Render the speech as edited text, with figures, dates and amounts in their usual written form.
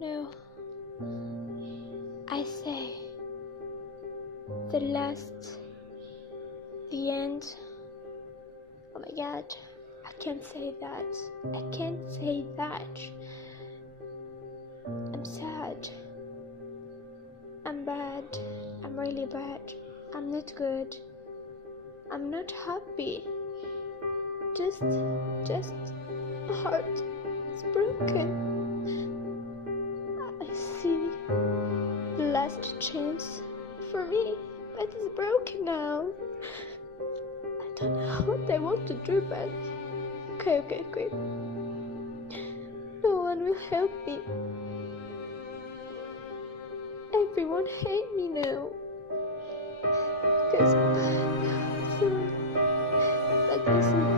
No, I say the last, the end. Oh my god, I can't say that. I can't say that. I'm sad. I'm bad. I'm really bad. I'm not good. I'm not happy. Just a heart is broken. I see the last chance for me, but it's broken now. I don't know what I want to do, but okay. No one will help me. Everyone hate me now because I'm bad. But this is